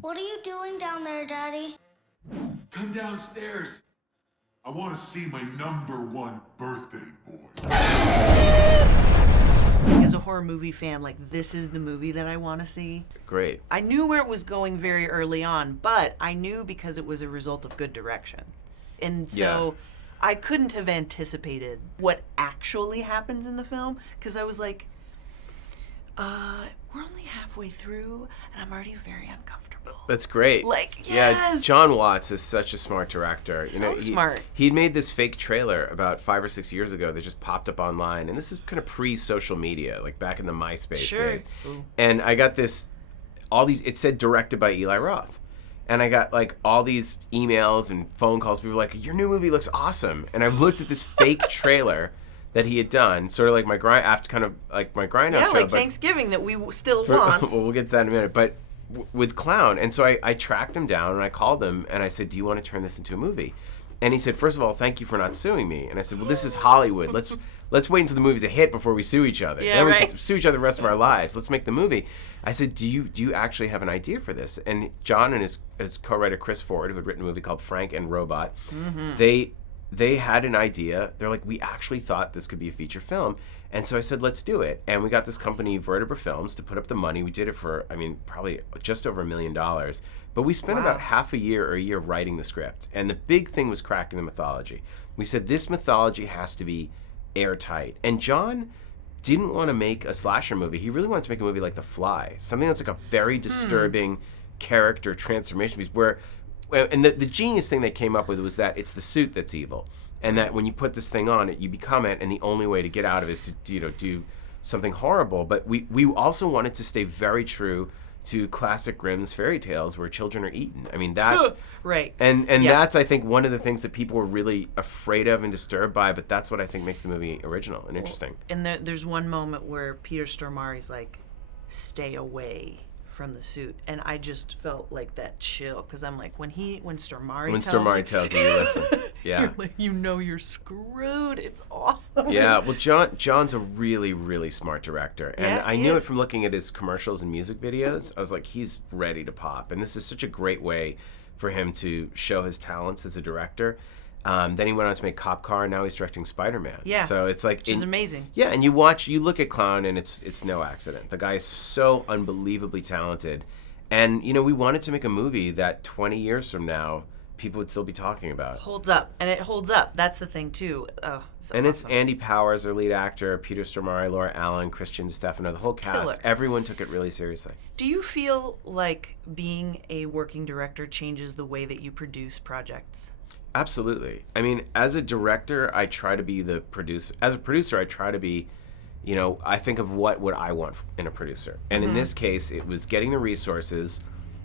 What are you doing down there, Daddy? Come downstairs. I want to see my #1 birthday boy. As a horror movie fan, like, this is the movie that I want to see. Great. I knew where it was going very early on, but I knew because it was a result of good direction. And so I couldn't have anticipated what actually happens in the film, because I was like, we're only halfway through, and I'm already very uncomfortable. That's great. Like, Yeah, yes! John Watts is such a smart director. Smart. He'd made this fake trailer about 5 or 6 years ago that just popped up online, and this is kind of pre-social media, like back in the MySpace days. Ooh. And I got it said directed by Eli Roth. And I got like all these emails and phone calls. People were like, your new movie looks awesome. And I've looked at this fake trailer that he had done, sort of like my Grindhouse trailer. Yeah, like Thanksgiving that we still want. Well, we'll get to that in a minute. But with Clown. And so I tracked him down and I called him and I said, do you want to turn this into a movie? And he said, first of all, thank you for not suing me. And I said, well, this is Hollywood. Let's wait until the movie's a hit before we sue each other. Yeah, then we right. can sue each other the rest of our lives. Let's make the movie. I said, do you actually have an idea for this? And John and his co-writer Chris Ford, who had written a movie called Frank and Robot, they had an idea. They're like, we actually thought this could be a feature film. And so I said, let's do it. And we got this company, Vertebra Films, to put up the money. We did it for, probably just over $1 million. But we spent about half a year or a year writing the script. And the big thing was cracking the mythology. We said, this mythology has to be airtight. And John didn't want to make a slasher movie. He really wanted to make a movie like The Fly, something that's like a very disturbing character transformation piece. And the genius thing they came up with was that it's the suit that's evil, and that when you put this thing on, you become it, and the only way to get out of it is to do something horrible. But we also wanted to stay very true to classic Grimm's fairy tales where children are eaten. I mean, that's right. And that's, I think, one of the things that people were really afraid of and disturbed by, but that's what I think makes the movie original and interesting. And there's one moment where Peter Stormare's like, stay away from the suit, and I just felt like that chill, because I'm like, when Stormare tells you, you listen. Yeah. You're like, you're screwed. It's awesome. Yeah, well, John's a really, really smart director. And Yeah, I he knew is. it from looking at his commercials and music videos. I was like, he's ready to pop. And this is such a great way for him to show his talents as a director. Then he went on to make Cop Car, and now he's directing Spider-Man. Yeah. So it's like... Which is amazing. Yeah, and you look at Clown, and it's no accident. The guy is so unbelievably talented. And, we wanted to make a movie that 20 years from now, people would still be talking about. Holds up. And it holds up. That's the thing, too. Oh, it's And it's awesome. Andy Powers, our lead actor, Peter Stormare, Laura Allen, Christian Stefano, the whole cast. killer. Everyone took it really seriously. Do you feel like being a working director changes the way that you produce projects? Absolutely. I mean, as a director, I try to be the producer. As a producer, I try to be, I think of what would I want in a producer. And in this case, it was getting the resources,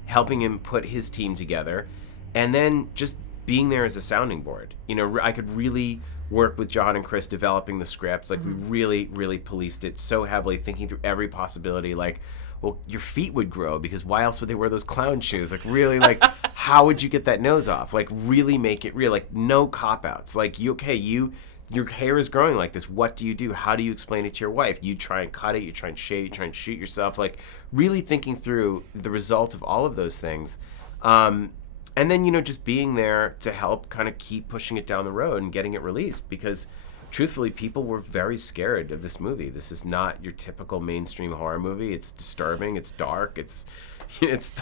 helping him put his team together, and then just being there as a sounding board. I could really work with John and Chris developing the script. Like, we really, really policed it so heavily, thinking through every possibility. Like, well, your feet would grow, because why else would they wear those clown shoes? Like, really, like, how would you get that nose off? Like, really make it real. Like, no cop-outs. Like, your hair is growing like this. What do you do? How do you explain it to your wife? You try and cut it. You try and shave. You try and shoot yourself. Like, really thinking through the result of all of those things. And then, just being there to help kind of keep pushing it down the road and getting it released, because truthfully, people were very scared of this movie. This is not your typical mainstream horror movie. It's disturbing. It's dark. It's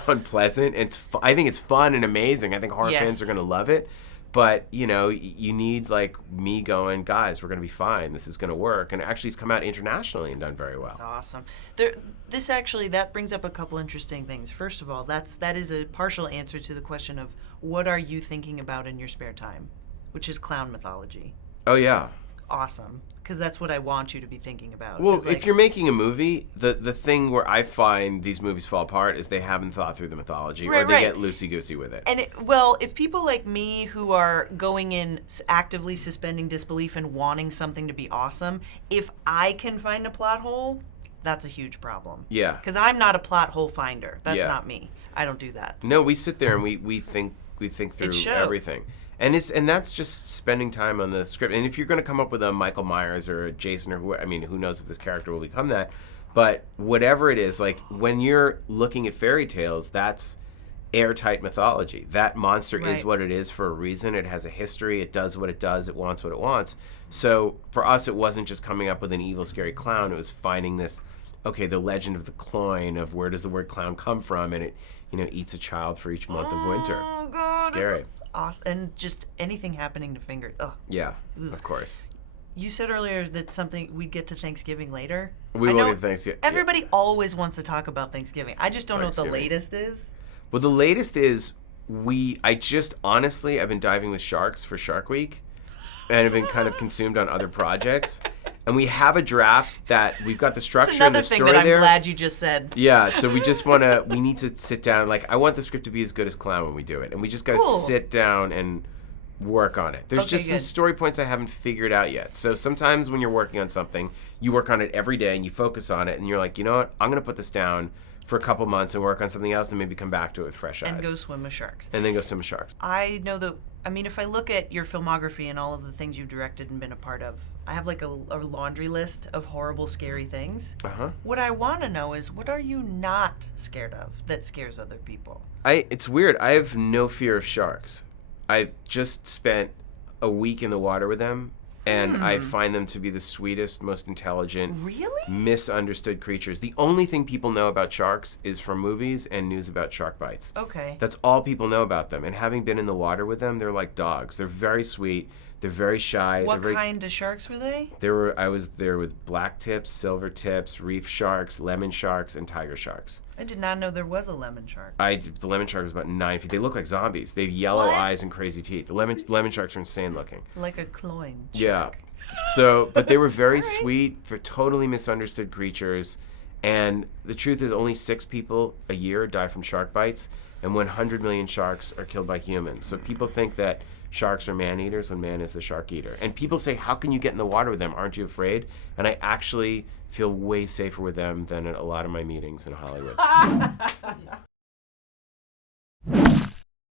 unpleasant. I think it's fun and amazing. I think horror fans are going to love it. But, you need, like, me going, guys, we're going to be fine. This is going to work. And actually, it's come out internationally and done very well. That's awesome. That brings up a couple interesting things. First of all, that is a partial answer to the question of what are you thinking about in your spare time, which is clown mythology. Oh, yeah. Awesome. Because that's what I want you to be thinking about. Well, if you're making a movie, the thing where I find these movies fall apart is they haven't thought through the mythology, or they get loosey-goosey with it. And if people like me who are going in actively suspending disbelief and wanting something to be awesome, if I can find a plot hole, that's a huge problem. Yeah. Because I'm not a plot hole finder. That's Yeah. not me. I don't do that. No, we sit there and we think through everything. And that's just spending time on the script. And if you're going to come up with a Michael Myers or a Jason or who knows if this character will become that. But whatever it is, like, when you're looking at fairy tales, that's airtight mythology. That monster is Right. what it is for a reason. It has a history. It does what it does. It wants what it wants. So for us, it wasn't just coming up with an evil, scary clown. It was finding this, okay, the legend of the cloyne, of where does the word clown come from, and it, eats a child for each month of winter. Oh, God. Scary. That's awesome. And just anything happening to fingers. Ugh. Yeah, of course. You said earlier that something we'd get to Thanksgiving later. We I will know get Thanksgiving. Everybody always wants to talk about Thanksgiving. I just don't know what the Thanksgiving. latest is. Well, the latest is I've been diving with sharks for Shark Week, and have been kind of consumed on other projects. And we have a draft that we've got the structure It's and another the thing story that I'm there. glad you just said. Yeah, so we need to sit down. Like, I want the script to be as good as Clown when we do it. And we just got to Cool. sit down and work on it. There's Okay, just some good. story points I haven't figured out yet. So sometimes when you're working on something, you work on it every day and you focus on it. And you're like, you know what? I'm going to put this down for a couple months and work on something else and maybe come back to it with fresh eyes. And go swim with sharks. And then go swim with sharks. I know that, if I look at your filmography and all of the things you've directed and been a part of, I have like a laundry list of horrible, scary things. Uh-huh. What I want to know is, what are you not scared of that scares other people? It's weird. I have no fear of sharks. I've just spent a week in the water with them, and I find them to be the sweetest, most intelligent, Really? misunderstood creatures. The only thing people know about sharks is from movies and news about shark bites. Okay. That's all people know about them. And having been in the water with them, they're like dogs. They're very sweet. They're very shy. What they're very, kind of sharks were they? I was there with black tips, silver tips, reef sharks, lemon sharks, and tiger sharks. I did not know there was a lemon shark. The lemon shark was about 9 feet. They look like zombies. They have yellow What? eyes and crazy teeth. The lemon sharks are insane looking. Like a cloyne Yeah. shark. So, but they were very All right. sweet, for totally misunderstood creatures. And the truth is, only 6 people a year die from shark bites, and 100 million sharks are killed by humans. So people think that sharks are man-eaters when man is the shark eater. And people say, how can you get in the water with them? Aren't you afraid? And I actually feel way safer with them than at a lot of my meetings in Hollywood.